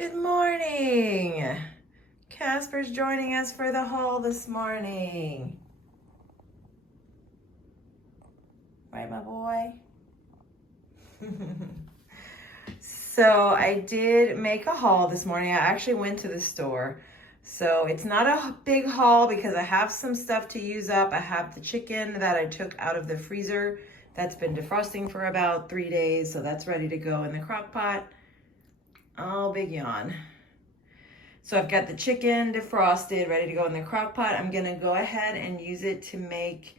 Good morning. Casper's joining us for the haul this morning. Right, my boy? So I did make a haul this morning. I actually went to the store. So it's not a big haul because I have some stuff to use up. I have the chicken that I took out of the freezer. That's been defrosting for about 3 days. So that's ready to go in the crock pot. Oh, big yawn. So I've got the chicken defrosted, ready to go in the crock pot. I'm gonna go ahead and use it to make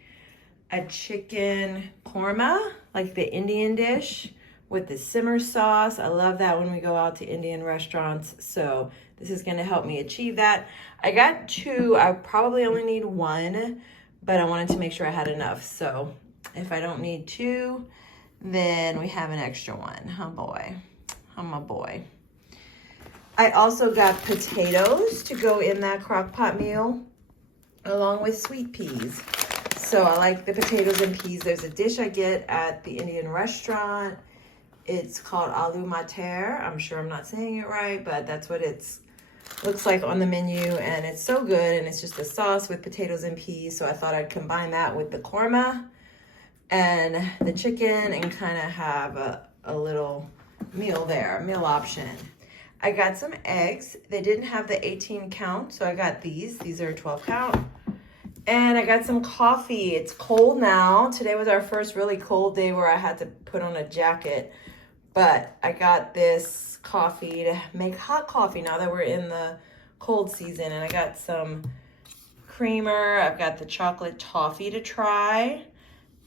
a chicken korma, like the Indian dish with the simmer sauce. I love that when we go out to Indian restaurants. So this is gonna help me achieve that. I got 2, I probably only need 1, but I wanted to make sure I had enough. So if I don't need 2, then we have an extra 1. Oh boy, oh my boy. I also got potatoes to go in that crock pot meal, along with sweet peas. So I like the potatoes and peas. There's a dish I get at the Indian restaurant. It's called aloo mater. I'm sure I'm not saying it right, but that's what it looks like on the menu. And it's so good. And it's just a sauce with potatoes and peas. So I thought I'd combine that with the korma and the chicken and kind of have a little meal there, meal option. I got some eggs. They didn't have the 18 count, so I got these. These are 12 count. And I got some coffee. It's cold now. Today was our first really cold day where I had to put on a jacket. But I got this coffee to make hot coffee now that we're in the cold season. And I got some creamer. I've got the chocolate toffee to try.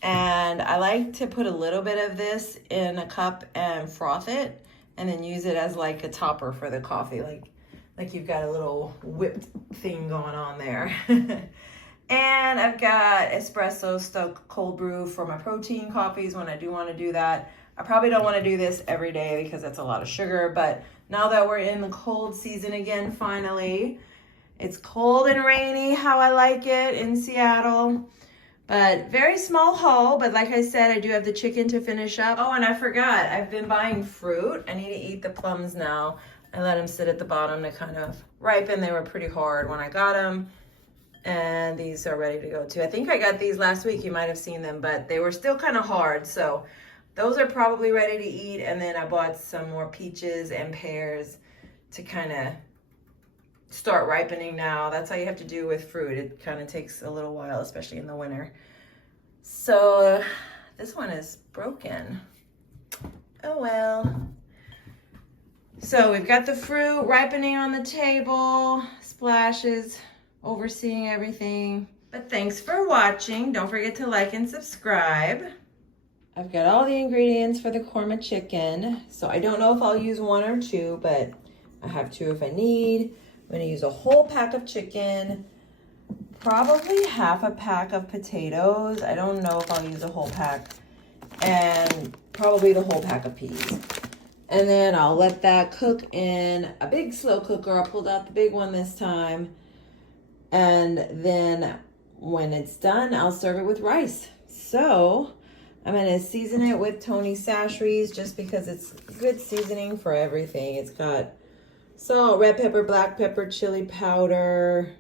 And I like to put a little bit of this in a cup and froth it, and then use it as like a topper for the coffee, like you've got a little whipped thing going on there. And I've got espresso stuck cold brew for my protein coffees when I do want to do that. I probably don't want to do this every day because that's a lot of sugar, but now that we're in the cold season again, finally, it's cold and rainy, how I like it in Seattle. But very small haul, but like I said, I do have the chicken to finish up. Oh, and I forgot, I've been buying fruit. I need to eat the plums now. I let them sit at the bottom to kind of ripen. They were pretty hard when I got them. And these are ready to go too. I think I got these last week. You might have seen them, but they were still kind of hard. So those are probably ready to eat. And then I bought some more peaches and pears to kind of start ripening now. That's how you have to do with fruit. It kind of takes a little while, especially in the winter. So this one is broken. Oh well. So we've got the fruit ripening on the table, splashes, overseeing everything. But thanks for watching. Don't forget to like and subscribe. I've got all the ingredients for the korma chicken. So I don't know if I'll use 1 or 2, but I have 2 if I need. I'm gonna use a whole pack of chicken, probably half a pack of potatoes. I don't know if I'll use a whole pack, and probably the whole pack of peas. And then I'll let that cook in a big slow cooker. I pulled out the big one this time. And then when it's done, I'll serve it with rice. So I'm gonna season it with Tony Chachere's just because it's good seasoning for everything. It's got salt, red pepper, black pepper, chili powder,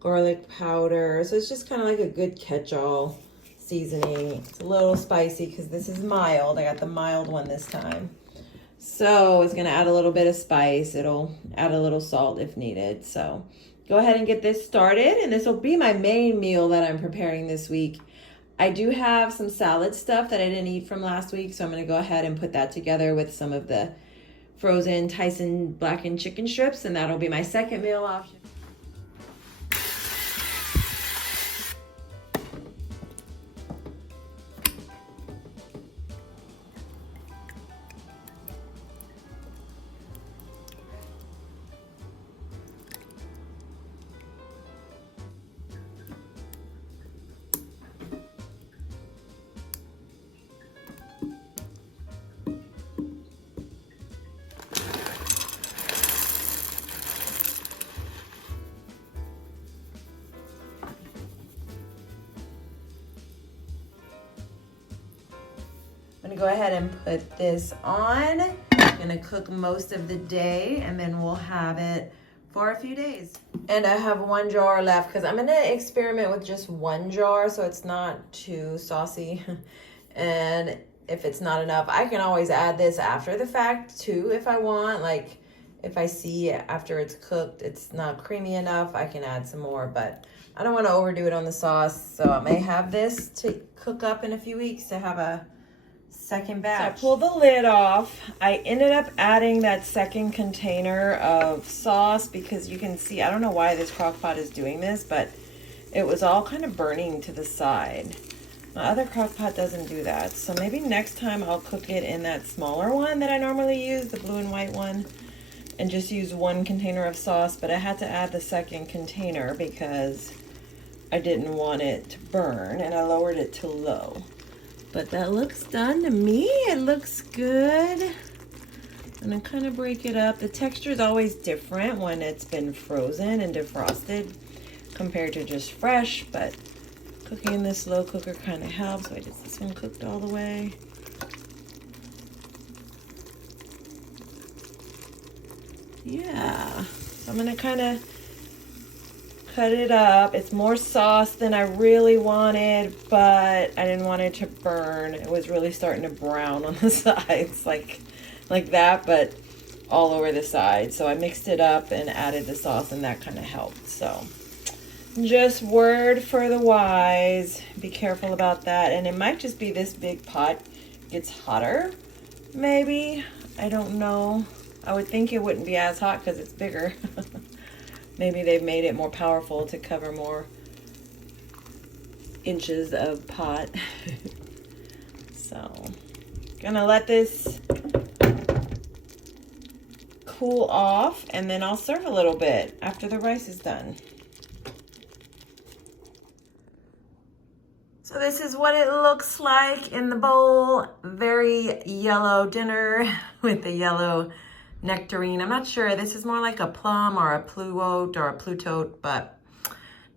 garlic powder. So it's just kind of like a good catch-all seasoning. It's a little spicy because this is mild. I got the mild one this time. So it's gonna add a little bit of spice. It'll add a little salt if needed. So go ahead and get this started. And this will be my main meal that I'm preparing this week. I do have some salad stuff that I didn't eat from last week. So I'm gonna go ahead and put that together with some of the frozen Tyson blackened chicken strips, and that'll be my second meal option. I'm gonna go ahead and put this on. Gonna cook most of the day and then we'll have it for a few days. And I have 1 jar left because I'm gonna experiment with just 1 jar so it's not too saucy. And if it's not enough, I can always add this after the fact too if I want. Like if I see after it's cooked it's not creamy enough, I can add some more, but I don't want to overdo it on the sauce, so I may have this to cook up in a few weeks to have a second batch. So I pulled the lid off. I ended up adding that second container of sauce because you can see, I don't know why this crock pot is doing this, but it was all kind of burning to the side. My other crock pot doesn't do that. So maybe next time I'll cook it in that smaller one that I normally use, the blue and white one, and just use 1 container of sauce. But I had to add the second container because I didn't want it to burn, and I lowered it to low. But that looks done to me. It looks good. And I kind of break it up. The texture is always different when it's been frozen and defrosted compared to just fresh, but cooking in this slow cooker kind of helps. So I get this one cooked all the way. Yeah, so I'm gonna kind of cut it up. It's more sauce than I really wanted, but I didn't want it to burn. It was really starting to brown on the sides like that, but all over the side. So I mixed it up and added the sauce, and that kind of helped. So just word for the wise, be careful about that. And it might just be this big pot gets hotter, maybe. I don't know. I would think it wouldn't be as hot because it's bigger. Maybe they've made it more powerful to cover more inches of pot. So, gonna let this cool off, and then I'll serve a little bit after the rice is done. So this is what it looks like in the bowl. Very yellow dinner with the yellow nectarine. I'm not sure. This is more like a plum or a pluote or a plutote, but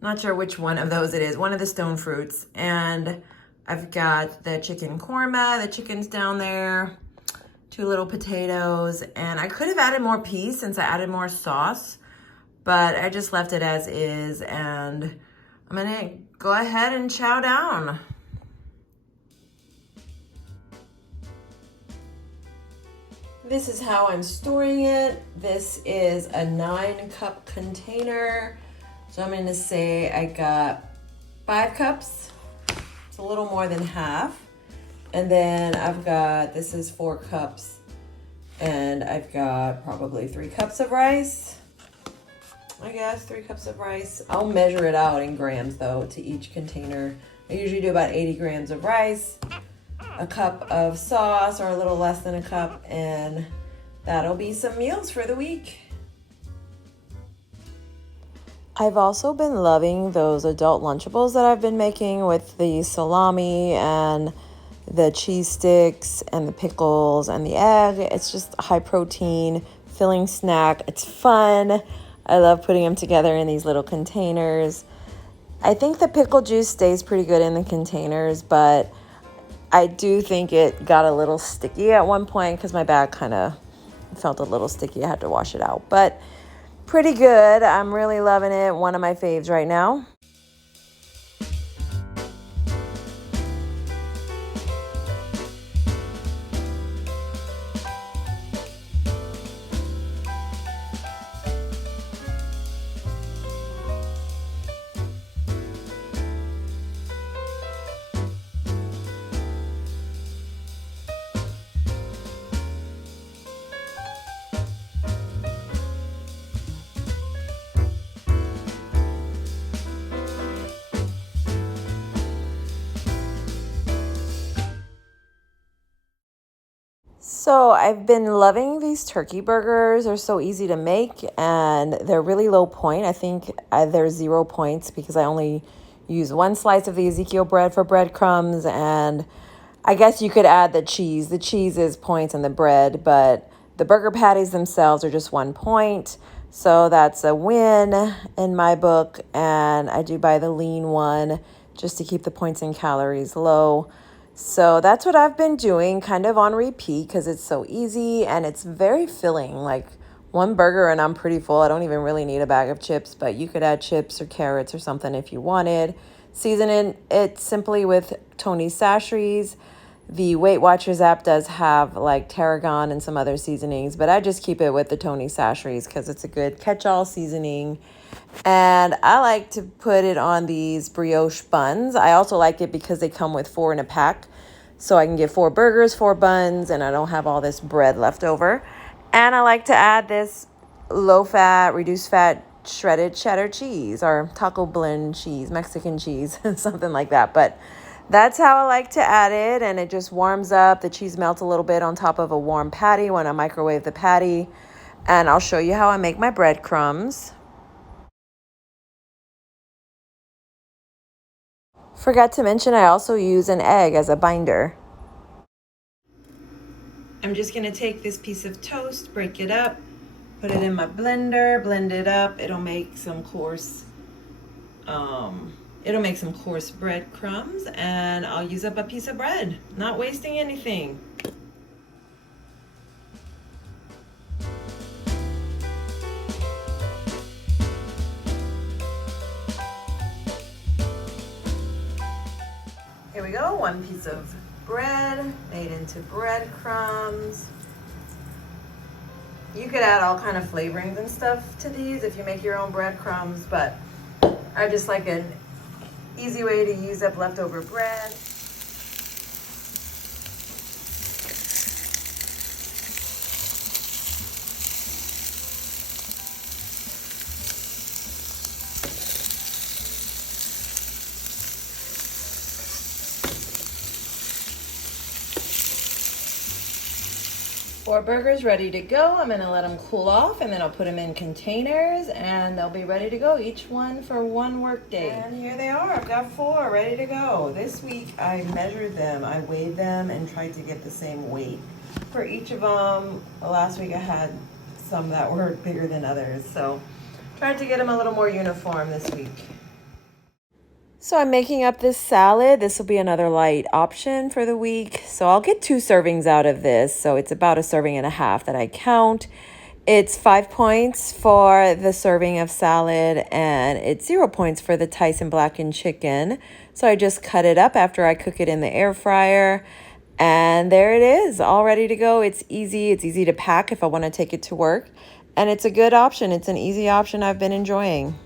not sure which one of those it is. One of the stone fruits. And I've got the chicken korma. The chicken's down there. 2 little potatoes. And I could have added more peas since I added more sauce, but I just left it as is. And I'm gonna go ahead and chow down. This is how I'm storing it. This is a 9-cup container. So I'm gonna say I got 5 cups. It's a little more than half. And then I've got, this is 4 cups. And I've got probably 3 cups of rice. I guess 3 cups of rice. I'll measure it out in grams though to each container. I usually do about 80 grams of rice, a cup of sauce or a little less than a cup, and that'll be some meals for the week. I've also been loving those adult Lunchables that I've been making with the salami and the cheese sticks and the pickles and the egg. It's just a high protein filling snack. It's fun. I love putting them together in these little containers. I think the pickle juice stays pretty good in the containers, but I do think it got a little sticky at one point because my bag kind of felt a little sticky. I had to wash it out, but pretty good. I'm really loving it. One of my faves right now. So I've been loving these turkey burgers. They're so easy to make and they're really low point. I think they're 0 points because I only use 1 slice of the Ezekiel bread for breadcrumbs, and I guess you could add the cheese. The cheese is points and the bread, but the burger patties themselves are just 1 point. So that's a win in my book, and I do buy the lean one just to keep the points and calories low. So that's what I've been doing, kind of on repeat because it's so easy and it's very filling. Like one burger and I'm pretty full. I don't even really need a bag of chips, but you could add chips or carrots or something if you wanted. Season it simply with Tony's Sashries. The Weight Watchers app does have like tarragon and some other seasonings, but I just keep it with the Tony Sashries because it's a good catch-all seasoning. And I like to put it on these brioche buns. I also like it because they come with 4 in a pack. So I can get 4 burgers, 4 buns, and I don't have all this bread left over. And I like to add this low-fat, reduced-fat shredded cheddar cheese or taco blend cheese, Mexican cheese, something like that. But that's how I like to add it, and it just warms up. The cheese melts a little bit on top of a warm patty when I microwave the patty. And I'll show you how I make my breadcrumbs. Forgot to mention I also use an egg as a binder. I'm just going to take this piece of toast, break it up, put it in my blender, blend it up. It'll make some coarse breadcrumbs, and I'll use up a piece of bread, not wasting anything. Here we go, 1 piece of bread made into breadcrumbs. You could add all kind of flavorings and stuff to these if you make your own breadcrumbs, but I just like an easy way to use up leftover bread. Four burgers ready to go. I'm gonna let them cool off and then I'll put them in containers and they'll be ready to go, each one for 1 work day. And here they are, I've got 4 ready to go. This week I measured them, I weighed them and tried to get the same weight for each of them. Last week I had some that were bigger than others, so tried to get them a little more uniform this week. So I'm making up this salad. This will be another light option for the week. So I'll get 2 servings out of this. So it's about a serving and a half that I count. It's 5 points for the serving of salad and it's 0 points for the Tyson blackened chicken. So I just cut it up after I cook it in the air fryer. And there it is, all ready to go. It's easy to pack if I want to take it to work. And it's a good option. It's an easy option I've been enjoying.